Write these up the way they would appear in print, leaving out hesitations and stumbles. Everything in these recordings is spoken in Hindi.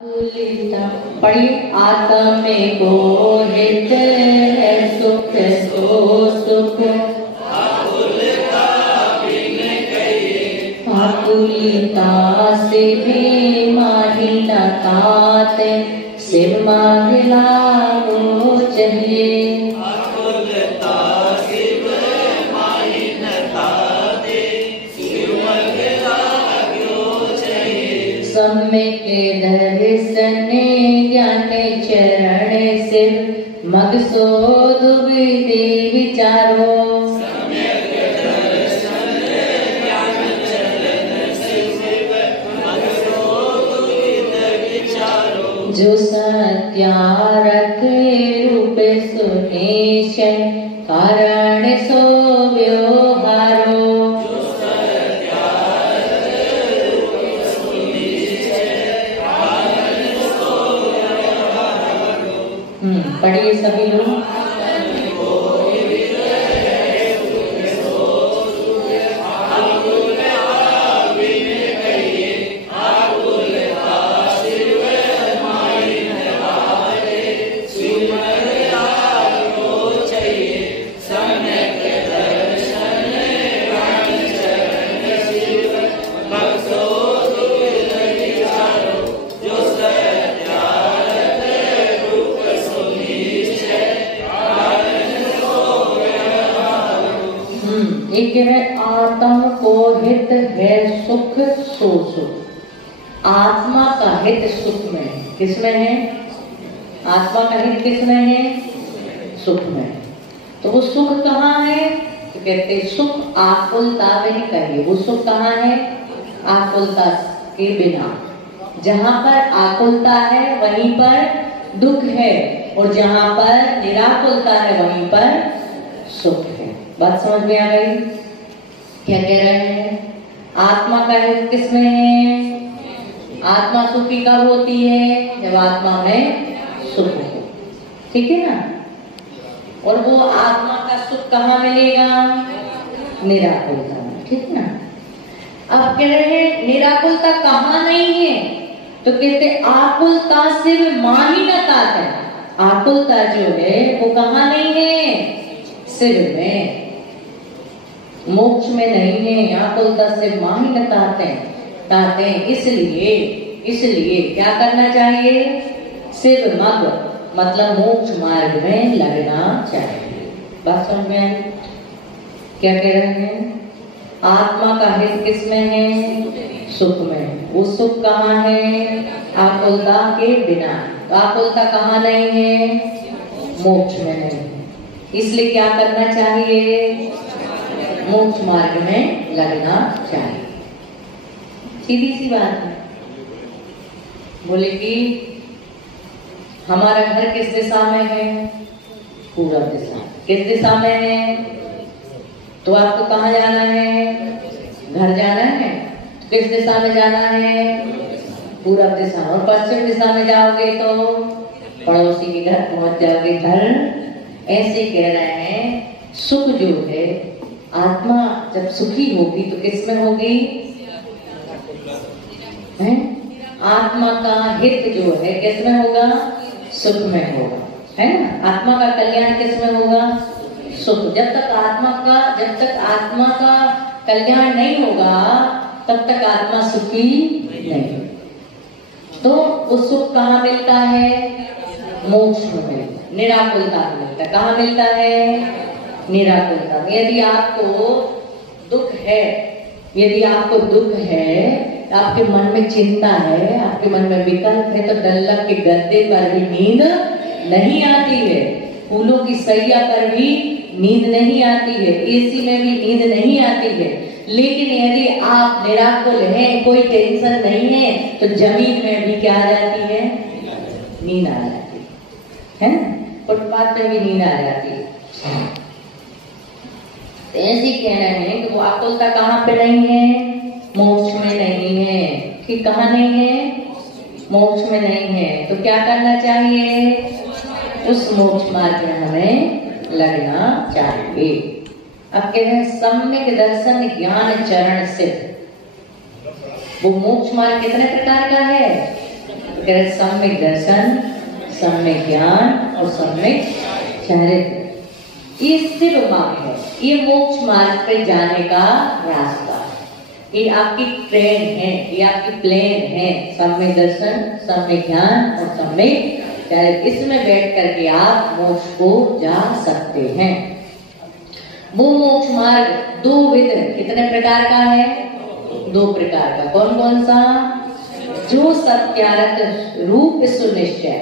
पढ़िए। आत्म को हित है सुख सो सुख, आकुलता से भी माही न ताते, सिर मांगला वो चाहिए। सम्यक दर्शने ज्ञान चरण सिर, मग सो दुविधि विचारो। जो सत्या रखे रूप सुनिश्चय, कारण सो व्यवहारो। पढ़िए सभी लोग। एक है आत्म को हित है सुख सो सुख। आत्मा का हित सुख में है। किसमें है? आत्मा का हित किसमें है? सुख में। तो वो सुख कहाँ है? तो कहते सुख आकुलता में ही करिए। वो सुख कहाँ है? आकुलता के बिना। जहाँ पर आकुलता है वहीं पर दुख है, और जहाँ पर निराकुलता है वहीं पर सुख है। बात समझ में आ गई? क्या कह रहे हैं? आत्मा का हित किसमें है? आत्मा सुखी कब होती है? जब आत्मा में सुख हो। ठीक है ना? और वो आत्मा का सुख कहाँ मिलेगा? निराकुलता में। ठीक है ना? अब कह रहे हैं निराकुलता कहाँ नहीं है? तो कहते आकुलता से माही न तात है। आकुलता जो है वो कहाँ नहीं है? सिर में, मोक्ष में नहीं है। आकुलता से माही न ताते। इसलिए क्या करना चाहिए? सिर मग मतलब मोक्ष मार्ग में लगना चाहिए। बात समझ में आई? क्या कह रहे हैं? आत्मा का हित किसमें है? सुख में। वो सुख कहाँ है? आकुलता के बिना। आकुलता कहाँ नहीं है? मोक्ष में नहीं है। इसलिए क्या करना चाहिए? मोक्ष मार्ग में लगना चाहिए। सीधी सी बात है। बोले कि हमारा घर किस दिशा में है? पूर्व दिशा। किस दिशा में है? तो आपको कहाँ जाना है? घर जाना है। तो किस दिशा में जाना है? पूर्व दिशा। और पश्चिम दिशा में जाओगे तो पड़ोसी के घर पहुंच जाओगे। घर ऐसे कह रहे हैं सुख जो है, आत्मा जब सुखी होगी तो किसमें होगी? है? आत्मा का हित जो है किसमें होगा? सुख में होगा। है ना? आत्मा का कल्याण किसमें होगा? सुख। जब तक आत्मा का कल्याण नहीं होगा तब तक आत्मा सुखी नहीं। तो वो सुख कहाँ मिलता है? मोक्ष में मिलता है। निराकुलता में मिलता है। कहाँ मिलता है? निराकुलता में। यदि आपको दुख है, आपके मन में चिंता है, आपके मन में विकल्प है, तो डल्लक के गद्दे पर भी नींद नहीं आती है। फूलों की सैया पर भी नींद नहीं आती है। एसी में भी नींद नहीं आती है। लेकिन यदि आप निराकुल हैं, कोई टेंशन नहीं है, तो जमीन में भी क्या आ जाती है? नींद आ जाती है। फुटपाथ में भी नींद आ जाती है। ऐसी कह रहे हैं कि वो आकुलता कहाँ पे नहीं है? मोक्ष में नहीं है। कि कहाँ नहीं है? मोक्ष में नहीं है। तो क्या करना चाहिए? उस मोक्ष मार्ग में हमें लगना चाहिए। अब कह रहे हैं सम्यक दर्शन ज्ञान चरण सिद्ध। वो मोक्ष मार्ग कितने प्रकार का है? कह रहे सम्यक दर्शन, सम्यक ज्ञान और सम्यक चरित्र। ये शिव मार्ग है, ये मोक्ष मार्ग पे जाने का रास्ता है। ये आपकी ट्रेन है, ये आपकी प्लेन है। सम्यक दर्शन, सम्यक ज्ञान और सम्यक चरित्र, इसमें बैठ करके आप मोक्ष को जा सकते हैं। वो मोक्ष मार्ग दो विध, कितने प्रकार का है? दो प्रकार का। कौन कौन सा? जो सत्यार्थ रूप सुनिश्चय,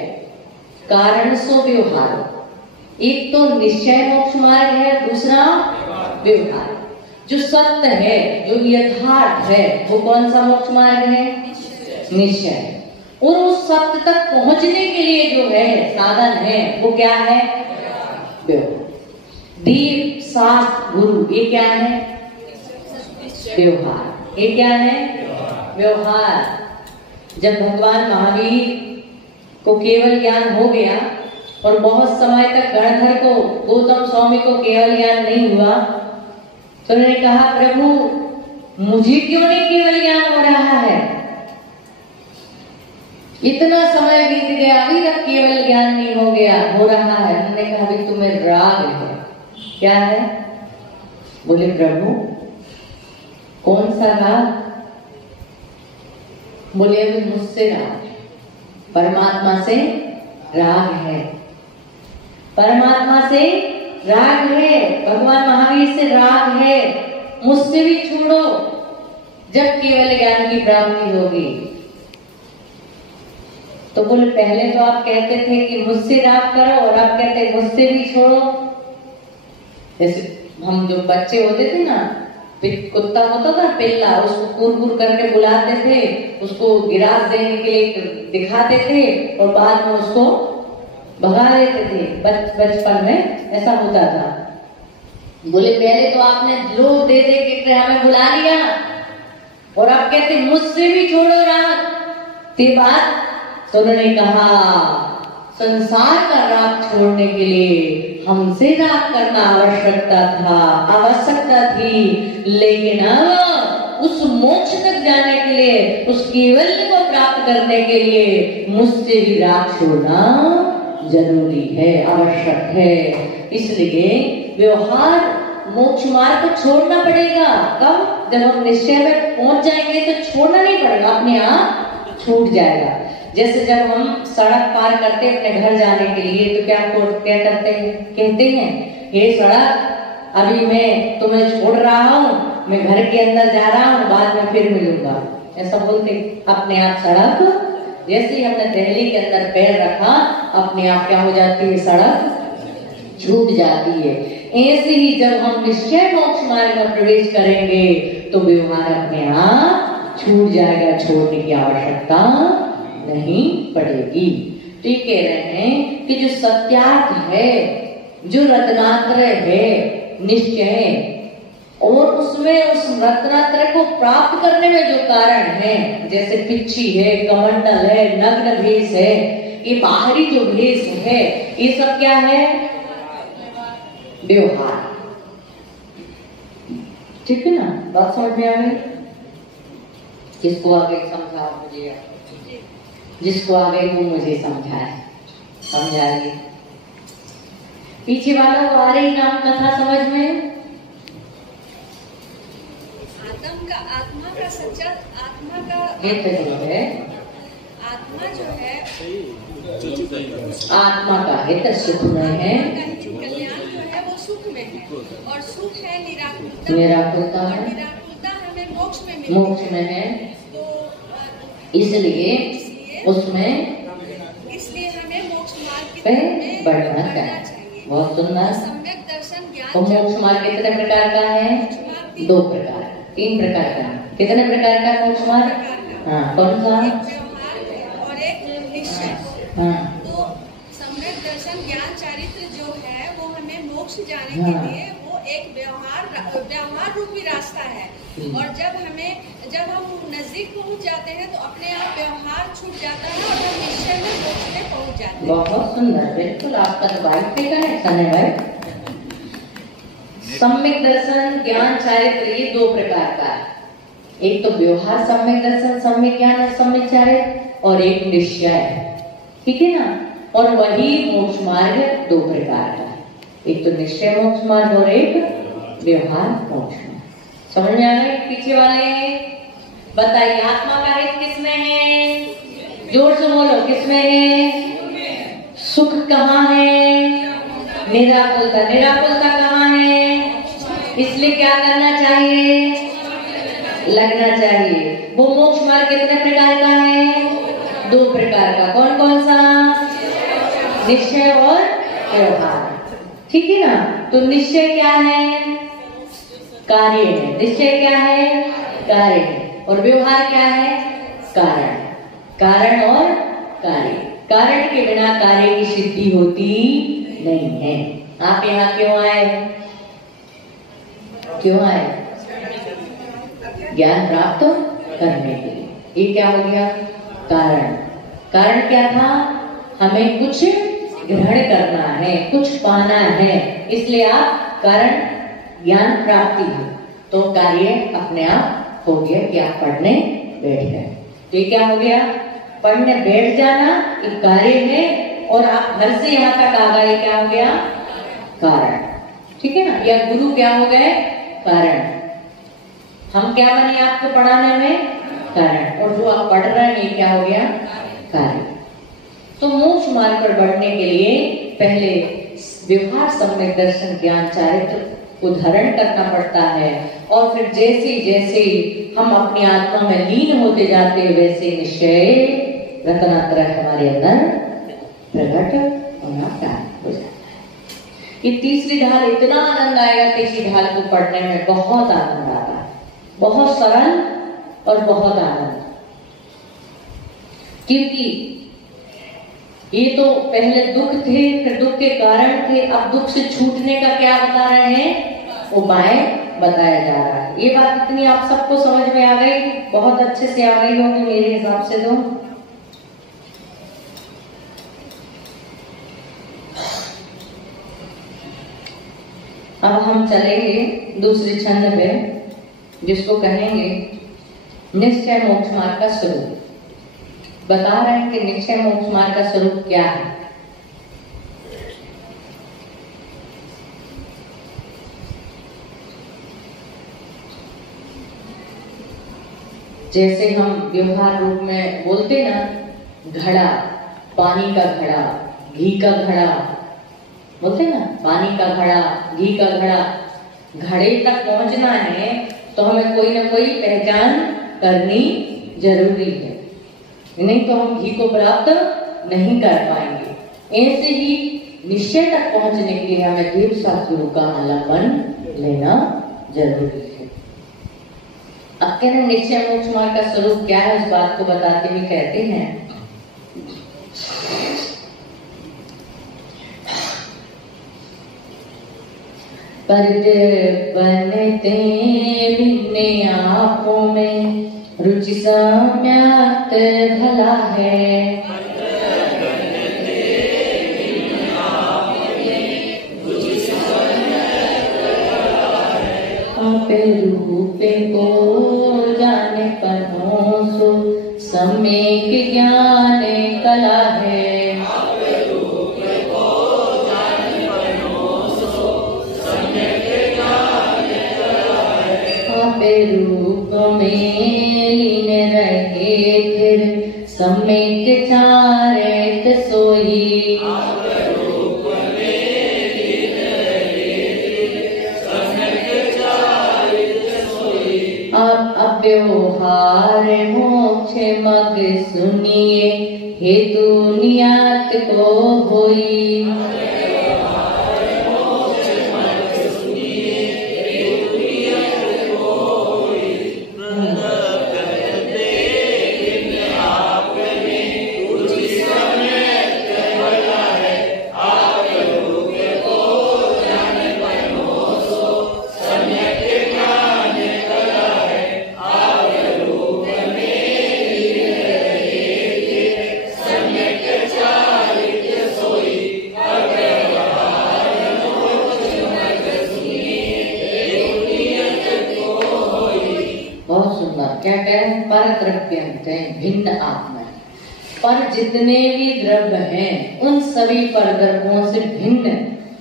कारण सो व्यवहार। एक तो निश्चय मोक्ष मार्ग है, दूसरा व्यवहार। जो सत्य है, जो यथार्थ है, वो कौन सा मोक्ष मार्ग है? निश्चय। और उस सत्य तक पहुंचने के लिए जो है साधन है, वो क्या है? व्यवहार। दीप, शास्त्र, गुरु, ये क्या है? व्यवहार। ये क्या है? व्यवहार। जब भगवान महावीर को केवल ज्ञान हो गया और बहुत समय तक गणधर को, गौतम स्वामी को केवल ज्ञान नहीं हुआ, तो उन्होंने कहा, प्रभु मुझे क्यों नहीं केवल ज्ञान हो रहा है? इतना समय बीत गया, अभी तक केवल ज्ञान नहीं हो रहा है। उन्होंने कहा, अभी तुम्हें राग है। क्या है? बोले, प्रभु कौन सा राग? बोले, अभी मुझसे राग, परमात्मा से राग है। परमात्मा से राग है, भगवान महावीर से राग है। मुझसे भी छोड़ो, जब केवल ज्ञान की प्राप्ति होगी। तो बोले, पहले तो आप कहते थे कि मुझसे राग करो, और आप कहते मुझसे भी छोड़ो। जैसे हम जो बच्चे होते थे ना, कुत्ता होता था पिल्ला, उसको कुर करके बुलाते थे, उसको गिरास देने के लिए दिखाते थे और बाद में उसको भगा देते थे। बचपन में ऐसा होता था। बोले, पहले तो आपने लोभ दे दे के हमें बुला लिया, और आप कहते मुझसे भी छोड़ो राग। ते बात तो उन्होंने कहा, संसार का राग छोड़ने के लिए हमसे राग करना आवश्यकता थी, लेकिन अब उस मोक्ष तक जाने के लिए, उस केवल्य को प्राप्त करने के लिए मुझसे भी राग छोड़ना जरूरी है, आवश्यक है। इसलिए व्यवहार मोक्ष मार्ग को छोड़ना पड़ेगा। कब? जब हम निश्चय में पहुंच जाएंगे तो छोड़ना नहीं पड़ेगा, अपने आप छूट जाएगा। जैसे जब हम सड़क पार करते हैं अपने घर जाने के लिए, तो क्या करते हैं? कहते हैं, हे सड़क, अभी मैं तुम्हें छोड़ रहा हूँ, मैं घर के अंदर जा रहा हूँ, बाद में फिर मिलूंगा। ऐसा बोलते अपने आप सड़क, जैसे ही हमने दहली के अंदर पैर रखा, अपने आप क्या हो जाती है? सड़क छूट जाती है। ऐसे ही जब हम निश्चय मोक्ष मार्ग में प्रवेश करेंगे तो व्यवहार अपने आप छूट जाएगा, छोड़ने की आवश्यकता नहीं पड़ेगी। तो ये कह रहे हैं कि जो सत्यार्थ है, जो रत्नात्रय है, निश्चय, और उसमें उस रत्नात्रय को प्राप्त करने में जो कारण है, जैसे पिच्छी है, कमंडल है, नग्न भेष है, ये बाहरी जो भेष है, ये सब क्या है? व्यवहार। ठीक है ना? बात समझ में आ गई? किसको आगे समझा? मुझे जिसको आ गई वो मुझे समझाइए। पीछे वालों को आ रही नाम कथा समझ में? आत्मा का सच्चा, आत्मा का ये तो है, आत्मा जो है आत्मा का हित सुख में है, कल्याण जो है वो सुख में है, और सुख है निराकुलता है, निराकुलता हमें मोक्ष में है। तो इसलिए उसमें हमें मोक्ष मार्ग पे बढ़ना चाहिए। बहुत सुंदर। सम्यक दर्शन ज्ञान। और मोक्ष मार्ग कितने प्रकार का है? 2 प्रकार, 3 प्रकार का। कितने प्रकार का मोक्ष मार्ग? हाँ, कौन सा? और एक निश्चय। हाँ, तो सम्यक दर्शन ज्ञान चरित्र जो है वो हमें मोक्ष जाने के लिए वो एक व्यवहार रूपी रास्ता है। और जब हम नजदीक पहुंच जाते हैं तो अपने आप व्यवहार छूट जाता है और हम निश्चय में मोक्ष में पहुंच जाते हैं। बहुत सुंदर, बिल्कुल आपका तो बाइक पे कनेक्शन है भाई। सम्यक दर्शन ज्ञान चरित्र ये 2 प्रकार का है। एक तो व्यवहार सम्यक दर्शन, सम्यक ज्ञान और सम्यक चरित्र, और एक निश्चय, ठीक है ना। और वही मोक्ष मार्ग 2 प्रकार का है, एक तो निश्चय मोक्ष मार्ग और एक व्यवहार मोक्ष मार्ग। समझ में आ गए पीछे वाले? बताइए आत्मा का हित किसमें है? जोर से बोलो, किसमें है? सुख कहाँ है? निराकुलता। निराकुलता कहाँ है? इसलिए क्या करना चाहिए? लगना चाहिए। वो मोक्ष मार्ग कितने प्रकार का है? 2 प्रकार का। कौन कौन सा? निश्चय और व्यवहार, ठीक है ना। तो निश्चय क्या है? कार्य है। निश्चय क्या है? कार्य है। और व्यवहार क्या है? कारण। कारण और कार्य। कारण के बिना कार्य की सिद्धि होती नहीं है। आप यहाँ क्यों आए? क्यों आए? ज्ञान प्राप्त करने के लिए। ये क्या हो गया? कारण। कारण क्या था? हमें कुछ ग्रहण करना है, कुछ पाना है, इसलिए आप कारण ज्ञान प्राप्ति है। तो कार्य अपने आप हो गया कि आप पढ़ने बैठ गए। तो ये क्या हो गया? पढ़ने बैठ जाना एक कार्य है, और आप घर से यहाँ तक आ गए, क्या हो गया? कारण, ठीक है ना। या गुरु क्या हो गए? कारण। हम क्या बने आपको पढ़ाने में? कारण। और जो आप पढ़ रहे हैं ये क्या हो गया? कार्य। तो मोक्ष मार्ग पर बढ़ने के लिए पहले व्यवहार सम्यक दर्शन ज्ञान चारित्र को धारण करना पड़ता है, और फिर जैसे जैसे हम अपनी आत्मा में लीन होते जाते हैं वैसे निश्चय रत्नात्रय हमारे अंदर प्रकट होना प्रारंभ हो जाता है। ये तीसरी ढाल, इतना आनंद आएगा तीसरी ढाल को पढ़ने में, बहुत आनंद आता है, बहुत सरल और बहुत आनंद। क्योंकि ये तो पहले दुख थे, फिर दुख के कारण थे, अब दुख से छूटने का क्या बता रहे हैं? उपाय बताया जा रहा है। ये बात इतनी आप सबको समझ में आ गई? बहुत अच्छे से आ गई होगी मेरे हिसाब से। तो अब हम चलेंगे दूसरे छंद पे, जिसको कहेंगे निश्चय मोक्ष मार्ग का स्वरूप। बता रहे हैं कि निश्चय मोक्ष मार्ग का स्वरूप क्या है। जैसे हम व्यवहार रूप में बोलते ना, घड़ा, पानी का घड़ा, घी का घड़ा, बोलते ना, पानी का घड़ा, घी का घड़ा। घड़े तक पहुंचना है तो हमें कोई ना कोई पहचान करनी जरूरी है, नहीं तो हम घी को प्राप्त नहीं कर पाएंगे। ऐसे ही निश्चय तक पहुंचने के लिए हमें देव शास्त्रों का अवलंबन लेना जरूरी है। अब कहते हैं निश्चय मोक्ष मार्ग का स्वरूप क्या है, उस बात को बताते हुए कहते हैं करते बनते भिन्न आपों में रुचि सम्यक भला है। आपे रूपे को जाने पनोसो सम्यक ज्ञान कला है। रूप में लीन रहे फिर सम्यक चारित सोई। अब अव्यवहार मोक्ष मग सुनिए हेतु नियत को होई। क्या कह रहे हैं? परद्रव्यंत भिन्न आत्मा। पर जितने भी द्रव्य हैं उन सभी पर द्रव्यों से भिन्न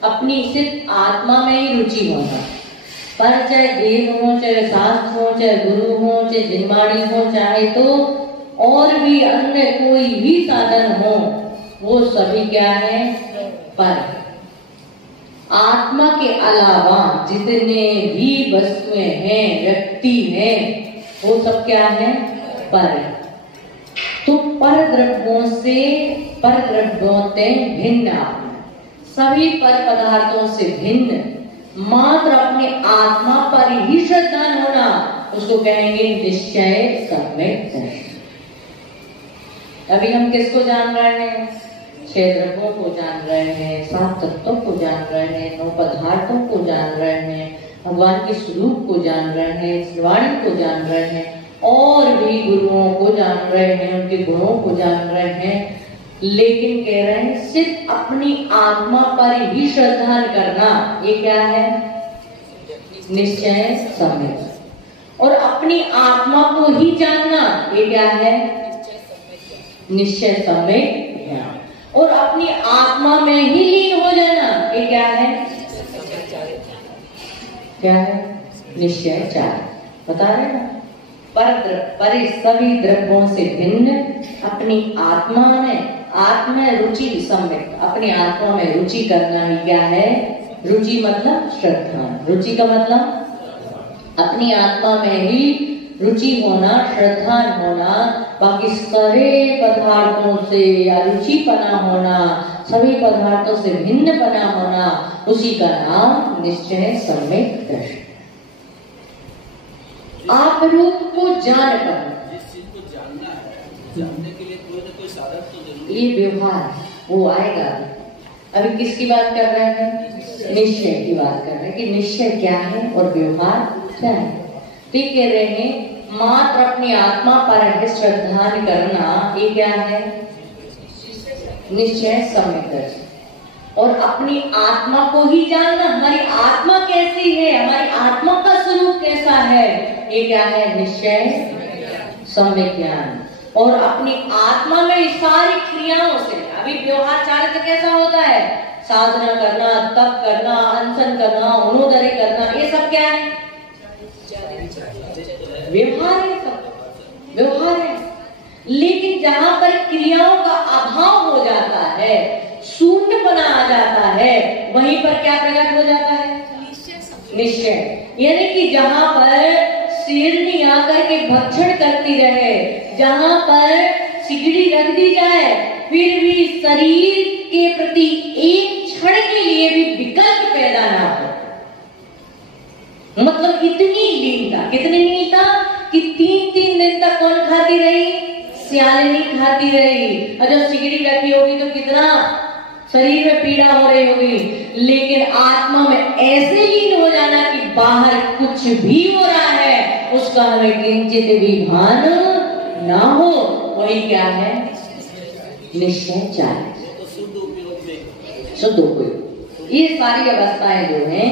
अपनी सिर्फ आत्मा में ही रुचि होना। पर चाहे देव हो, चाहे शास्त्र हो, चाहे गुरु हो, चाहे जिनवाणी हो, चाहे तो और भी अन्य कोई भी साधन हो, वो सभी क्या है? पर। आत्मा के अलावा जितने भी वस्तुएं हैं, व्यक्ति हैं, वो सब क्या है? पर। तो पर द्रव्यों से पर द्रव्यों भिन्न आत्मा, सभी पर पदार्थों से भिन्न मात्र अपने आत्मा पर ही श्रद्धान होना, उसको कहेंगे निश्चय सम्यक दर्शन। अभी हम किसको जान रहे हैं? 6 द्रव्यों को जान रहे हैं, 7 तत्वों को जान रहे हैं, 9 पदार्थों को जान रहे हैं, भगवान के स्वरूप को जान रहे हैं, वाणी को जान रहे हैं, और भी गुरुओं को जान रहे हैं, उनके गुणों को जान रहे हैं। लेकिन कह रहे हैं सिर्फ अपनी आत्मा पर ही श्रद्धा करना, ये क्या है? निश्चय सम्यक। और अपनी आत्मा को ही जानना, ये क्या है? निश्चय सम्यक ज्ञान। और अपनी आत्मा में ही लीन हो जाना, ये क्या है? क्या है? निश्चय चारित्र। बता रहे ना, पर सभी द्रव्यों से भिन्न अपनी आत्मा में रुचि सम्यक, अपनी आत्मा में रुचि करना ही क्या है? रुचि मतलब श्रद्धा। रुचि का मतलब अपनी आत्मा में ही रुचि होना, श्रद्धा होना, बाकी सारे पदार्थों से या रुचिपना होना, सभी पदार्थों से भिन्न पना होना, उसी का नाम निश्चय सम्यक दर्शन। आप रूप को जान कर, जिस चीज को जानना है, जानने के लिए कोई ना कोई साधन तो जरूरी। ये व्यवहार वो आएगा। अभी किसकी बात कर रहे हैं? निश्चय की बात कर रहे हैं कि निश्चय क्या है और व्यवहार क्या है। तो कह रहे हैं मात्र अपनी आत्मा पर है श्रद्धा करना, ये क्या है? निश्चय सम्यक दर्शन। और अपनी आत्मा को ही जानना, हमारी आत्मा कैसी है, हमारी आत्मा का स्वरूप कैसा है, ये क्या है? निश्चय सम्यक ज्ञान। और अपनी आत्मा में सारी क्रियाओं से, अभी व्यवहार चारित्र कैसा होता है? साधना करना, तप करना, अनशन करना, अनोदर्य करना, ये सब क्या है? व्यवहार है, सब व्यवहार है। लेकिन जहां पर क्रियाओं का अभाव हो जाता है, शून्यपना आ जाता है, वहीं पर क्या प्रकट हो जाता है? निश्चय। यानी कि जहां पर शेरनी आकर के भक्षण करती रहे, जहां पर सिगड़ी रख दी जाए, फिर भी शरीर के प्रति एक क्षण के लिए भी विकल्प पैदा ना हो। मतलब इतनी लीनता, कितनी लीनता कि 3-3 दिन तक कौन खाती रही? सियालिनी खाती रही। और जब सिगड़ी रखी होगी तो कितना शरीर में पीड़ा हो रही होगी, लेकिन आत्मा में ऐसे लीन हो जाना कि बाहर कुछ भी हो रहा है उसका हमें किंचित भी भान ना हो, वही क्या है? निश्चय चारित्र, शुद्ध उपयोग। ये सारी अवस्थाएं जो हैं,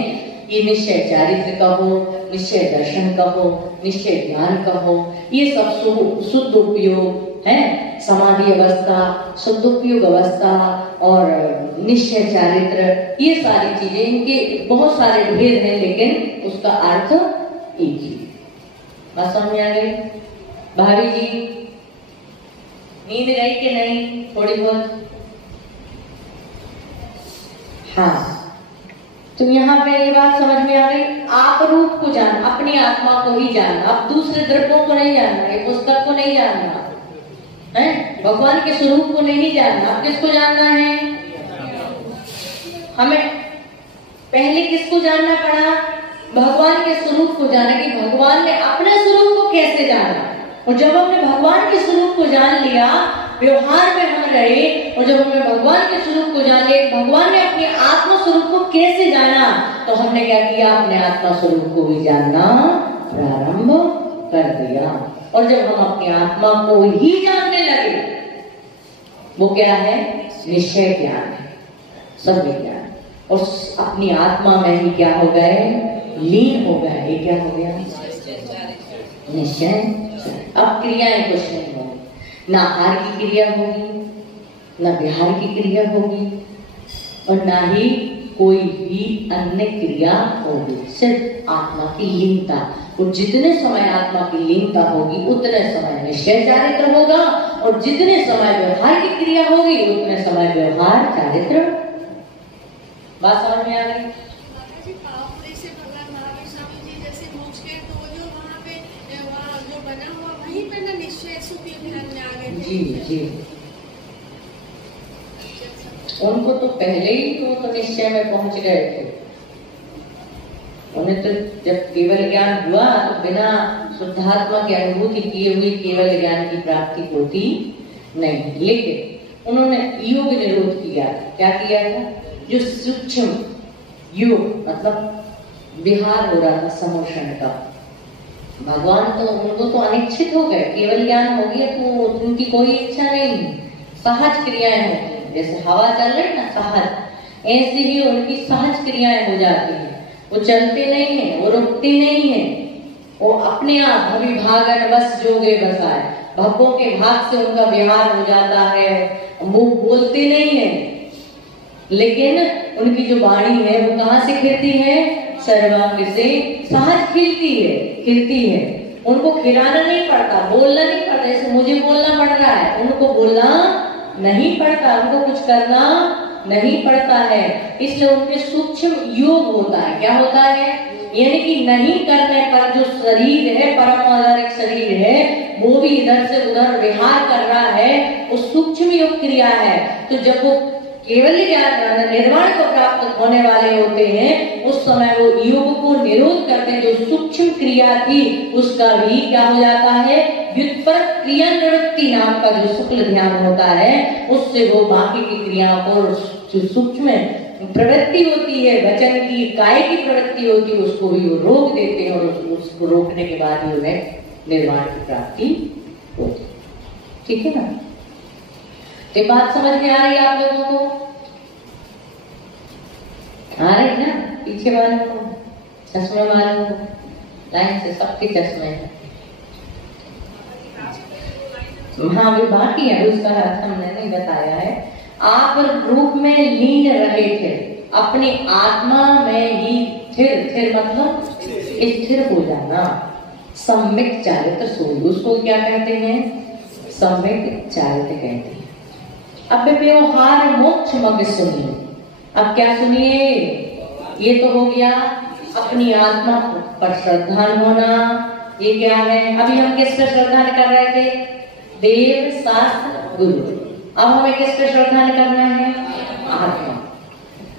ये निश्चय चारित्र कहो, निश्चय दर्शन कहो, निश्चय ज्ञान कहो, ये सब शुद्ध उपयोग है। समाधि अवस्था, शुद्ध उपयोग अवस्था और निश्चय चारित्र, ये सारी चीजें, इनके बहुत सारे भेद हैं, लेकिन उसका अर्थ एक ही। बात समझ आ गई? भाभी जी नींद गई कि नहीं? थोड़ी बहुत? हाँ, तो यहाँ पे ये बात समझ में आ गई। आप रूप को जान, अपनी आत्मा को ही जानना, अब दूसरे द्रव्यों को नहीं जानना, ये पुस्तक को नहीं जानना है, भगवान के स्वरूप को नहीं जानना। अब किसको जानना है? हमें पहले किसको जानना पड़ा? भगवान के स्वरूप को जाना, कि भगवान ने अपने स्वरूप को कैसे जाना। और जब हमने भगवान के स्वरूप को जान लिया, व्यवहार में हम रहे, और जब हमने भगवान के स्वरूप को जान लिया, भगवान ने अपने आत्मा स्वरूप को कैसे जाना, तो हमने क्या किया? अपने आत्मा स्वरूप को भी जानना प्रारंभ कर दिया। और जब हम अपनी आत्मा को ही जानने लगे, वो क्या है? निश्चय ज्ञान है, सब ज्ञान। और अपनी आत्मा में ही क्या हो गए? लीन हो गए। ये क्या हो गया? निश्चय। अब क्रियाएं कुछ नहीं होंगी। ना आहार की क्रिया होगी, ना विहार की क्रिया होगी, और ना ही कोई भी अन्य क्रिया होगी, सिर्फ आत्मा की लीनता। और जितने समय आत्मा की लीनता होगी उतने समय निश्चय चारित्र होगा, और जितने समय व्यवहार की क्रिया होगी उतने समय व्यवहार चारित्र। बात समझ में आ गई? जी जी, उनको तो पहले ही तो निश्चय में पहुंच गए थे। उन्हें तो जब केवल ज्ञान हुआ तो बिना शुद्धात्मा की अनुभूति किए हुए केवल ज्ञान की प्राप्ति होती नहीं। लेकिन उन्होंने योग निरोध किया। क्या किया था? जो सूक्ष्म योग मतलब विहार हो रहा था समोषण का, भगवान तो उनको तो अनिच्छित हो गए। केवल ज्ञान हो गया तो उनकी कोई इच्छा नहीं, सहज क्रियाएं होती हैं। जैसे हवा चल रही ना सहज, ऐसे ही उनकी सहज क्रियाएं हो जाती हैं। वो चलते नहीं है, वो रुकते नहीं है, वो अपने आप भवि भागन बस जोगे बसाए, भक्तों के भाग से उनका विहार हो जाता है। वो बोलते नहीं है, लेकिन उनकी जो वाणी है वो कहाँ से खिलती है? सर्वांग से सहज खिलती है। उनको खिलाना नहीं पड़ता, बोलना नहीं पड़ता। जैसे मुझे बोलना पड़ रहा है, उनको बोलना नहीं पड़ता, उनको कुछ करना नहीं पड़ता है। इसलिए उनके सूक्ष्म योग होता है। क्या होता है? यानी कि नहीं करने पर जो शरीर है, परमाधारिक शरीर है, वो भी इधर से उधर विहार कर रहा है, वो सूक्ष्म योग क्रिया है। तो जब वो केवल निर्वाण को प्राप्त होने वाले होते हैं, उस समय वो योग को निरोध करते, जो सूक्ष्म क्रिया थी उसका भी क्या हो जाता है? व्युत्पर क्रिया निवृत्ति नाम का जो शुक्ल ध्यान होता है, उससे वो बाकी की क्रियाओं को, जो सूक्ष्म प्रवृत्ति होती है, वचन की, काय की प्रवृत्ति होती है, उसको भी वो रोक देते हैं, और उसको रोकने के बाद ही उन्हें निर्वाण की प्राप्ति होती। ठीक है ना? ये बात समझ में आ रही है आप लोगों को? आ रही ना? पीछे वालों को, चश्मे वालों को, लाइन से सबके चश्मे हैं। हाँ, वे बाकी है, उसका अर्थ हमने नहीं बताया है। आप रूप में लीन रहे थे, अपनी आत्मा में ही स्थिर मतलब स्थिर हो जाना, सम्यक चारित्र सोई, उसको क्या कहते हैं? सम्यक चारित्र कहते हैं। अब व्यवहार मोक्ष मग सुनिए। अब क्या सुनिए? ये तो हो गया अपनी आत्मा पर श्रद्धा होना। ये क्या है? अभी हम किस पर श्रद्धा कर रहे थे? देव, शास्त्र, गुरु। अब हमें किस पर श्रद्धा करना है? आत्मा।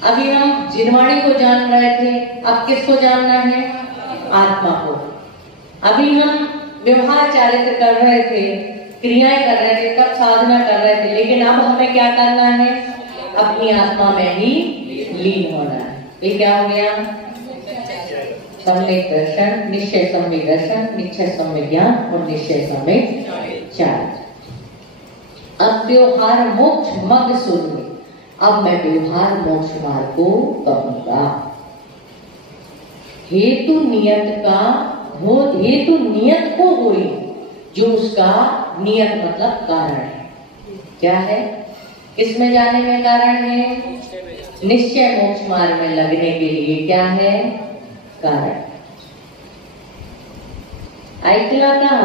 अभी हम जिनवाणी को जान रहे थे, अब किसको जानना है? आत्मा को। अभी हम व्यवहार चारित्र कर रहे थे, क्रियाएं कर रहे थे, तब साधना कर रहे थे, लेकिन अब हमें क्या करना है? अपनी आत्मा में ही लीन होना है। ये क्या हो गया? सम्यक दर्शन, निश्चय सम्यक दर्शन, निश्चय सम्यक ज्ञान और निश्चय सम्यक चारित्र। अब व्यवहार मोक्ष मग सुनिए। अब मैं व्यवहार मोक्ष मार्ग को कहूंगा। हेतु नियत का हो, हेतु नियत को होई, जो उसका नियत मतलब कारण है। क्या है? किसमें जाने में कारण है? निश्चय मोक्ष मार्ग में लगने के लिए क्या है? कारण। ऐकला का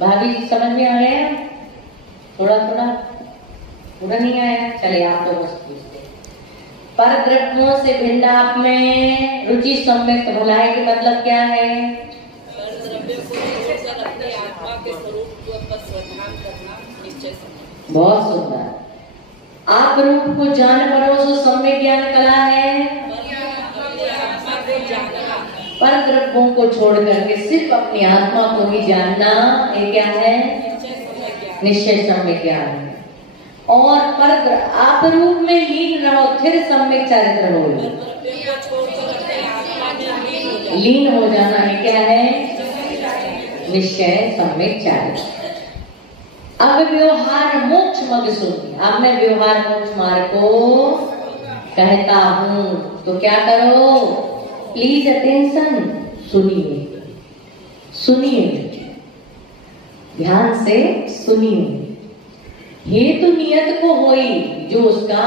भाभी जी, समझ में आ गया? थोड़ा थोड़ा पूरा नहीं आया? चले आप लोग बस पूछते। पर द्रव्यों से भिन्न आप में रुचि सम्यक भलाई का मतलब क्या है? बहुत सुंदर। आप रूप को जान परो सम्यक ज्ञान कला है। पर द्रव्यों को छोड़ करके सिर्फ अपनी आत्मा को ही जानना, ये क्या है? निश्चय सम्यक ज्ञान है। और पर आप रूप में लीन रहो, फिर सम्यक चारित्र हो, लीन हो जाना है। क्या है? निश्चय सम्यक चारित्र। अब व्यवहार मोक्ष मग सुनिए। अब मैं व्यवहार मोक्ष मार्ग को कहता हूँ, तो क्या करो? प्लीज अटेंशन, सुनिए सुनिए। ध्यान से सुनिए। हेतु नियत को होई, जो उसका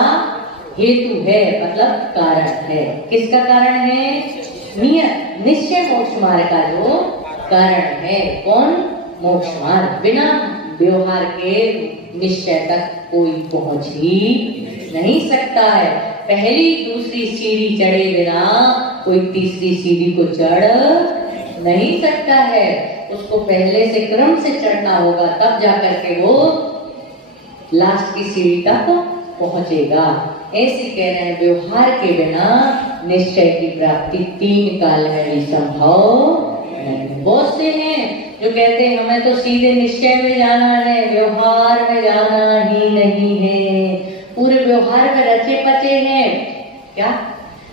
हेतु है मतलब कारण है। किसका कारण है? नियत निश्चय मोक्ष मार्ग का जो कारण है। कौन? मोक्ष मार्ग। बिना व्यवहार के निश्चय तक कोई पहुंच ही नहीं सकता है। पहली दूसरी सीढ़ी चढ़े बिना कोई तीसरी सीढ़ी को चढ़ नहीं सकता है। उसको पहले से क्रम से चढ़ना होगा, तब जाकर के वो लास्ट की सीढ़ी तक पहुंचेगा। ऐसे कह रहे हैं व्यवहार के बिना निश्चय की प्राप्ति 3 काल में भी संभव नहीं। बहुत से हैं जो कहते हैं हमें तो सीधे निश्चय में जाना है, व्यवहार में जाना ही नहीं है। पूरे व्यवहार में रचे पचे हैं। क्या?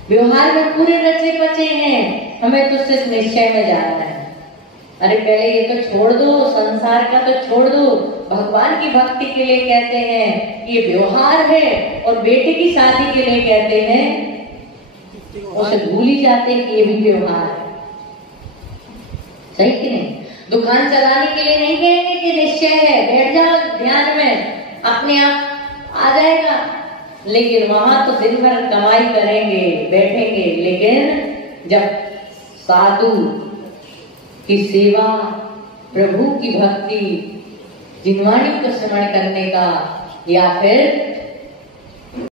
व्यवहार में पूरे रचे पचे हैं, हमें तो सिर्फ निश्चय में जाना है। अरे पहले ये तो छोड़ दो, संसार का तो छोड़ दो, भगवान की भक्ति के लिए कहते हैं ये व्यवहार है, और बेटे की शादी के लिए कहते हैं, उसे भूल ही जाते हैं कि ये भी व्यवहार है। सही कि नहीं? दुकान चलाने के लिए नहीं कहेंगे कि निश्चय है, बैठ जाओ ध्यान में, अपने आप आ जाएगा। लेकिन वहां तो दिन भर कमाई करेंगे, बैठेंगे, लेकिन जब साधु की सेवा, प्रभु की भक्ति, जिनवाणी को स्मरण करने का, या फिर